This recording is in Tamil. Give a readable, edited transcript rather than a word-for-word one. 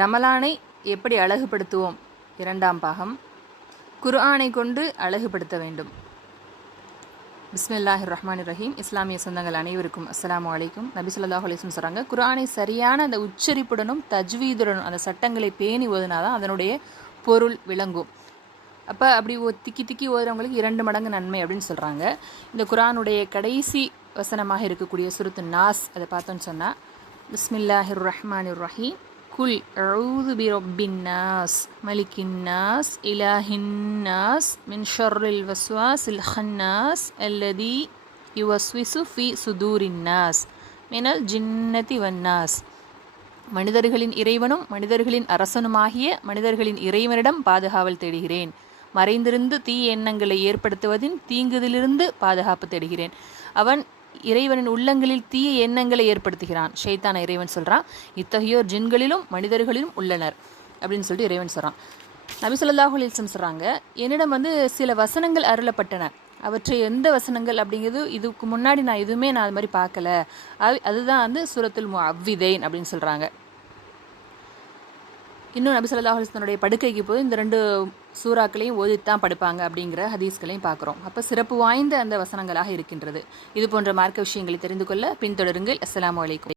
ரமலானை எப்படி அழகுபடுத்துவோம்? இரண்டாம் பாகம். குர்ஆனை கொண்டு அழகுபடுத்த வேண்டும். பிஸ்மில்லாஹிர் ரஹ்மானிர் ரஹீம். இஸ்லாமிய சொந்தங்கள் அனைவருக்கும் அஸ்ஸலாமு அலைக்கும். நபி ஸல்லல்லாஹு அலைஹி வஸல்லம் சொல்கிறாங்க, குர்ஆனை சரியான அந்த உச்சரிப்புடனும் தஜ்வீதுடனும் அந்த சட்டங்களை பேணி ஓதுனாதான் அதனுடைய பொருள் விளங்கும். அப்போ அப்படி திக்கி திக்கி ஓதுறவங்களுக்கு 2 மடங்கு நன்மை அப்படின்னு சொல்கிறாங்க. இந்த குர்ஆனுடைய கடைசி வசனமாக இருக்கக்கூடிய சூரத்து நாஸ் அதை பார்த்தோன்னு சொன்னால், பிஸ்மில்லாஹிர் ரஹ்மானிர் ரஹீம். குல் அஊது பிரப்பின் நாஸ் மலிக்கின் நாஸ் இலாஹின் நாஸ் மின் ஷர்ரில் வஸ்வாஸில் ஹன்னாஸ் அல்லதி யுவஸ்விசு ஃபி சுதூரின் நாஸ் மினல் ஜின்னதி வன்னாஸ். மனிதர்களின் இறைவனும் மனிதர்களின் அரசனுமாகிய மனிதர்களின் இறைவனிடம் பாதுகாவல் தேடுகிறேன். மறைந்திருந்து தீய எண்ணங்களை ஏற்படுத்துவதின் தீங்குதிலிருந்து பாதுகாப்பு தேடுகிறேன். அவன் இறைவனின் உள்ளங்களில் தீய எண்ணங்களை ஏற்படுத்துகிறான். ஷைத்தான இறைவன் சொல்கிறான், இத்தகையோர் ஜின்களிலும் மனிதர்களிலும் உள்ளனர் அப்படின்னு சொல்லிட்டு இறைவன் சொல்கிறான். நபி ஸல்லல்லாஹு அலைஹி வஸல்லம் சொல்கிறாங்க, என்னிடம் சில வசனங்கள் அருளப்பட்டன. அவற்றை எந்த வசனங்கள் அப்படிங்கிறது இதுக்கு முன்னாடி நான் எதுவுமே அது மாதிரி பார்க்கல. அதுதான் சூரத்துல் முஅவ்விதைன் அப்படின்னு சொல்கிறாங்க. இன்னும் நபி ஸல்லல்லாஹு அலைஹி வஸல்லம் படுக்கைக்கு போய் இந்த 2 சூறாக்களையும் ஓதித்தான் படுப்பாங்க அப்படிங்கிற ஹதீஸ்களையும் பார்க்குறோம். அப்போ சிறப்பு வாய்ந்த அந்த வசனங்களாக இருக்கின்றது. இது போன்ற மார்க்க விஷயங்களை தெரிந்து கொள்ள பின்தொடருங்கள். அஸ்ஸலாமு அலைக்கும்.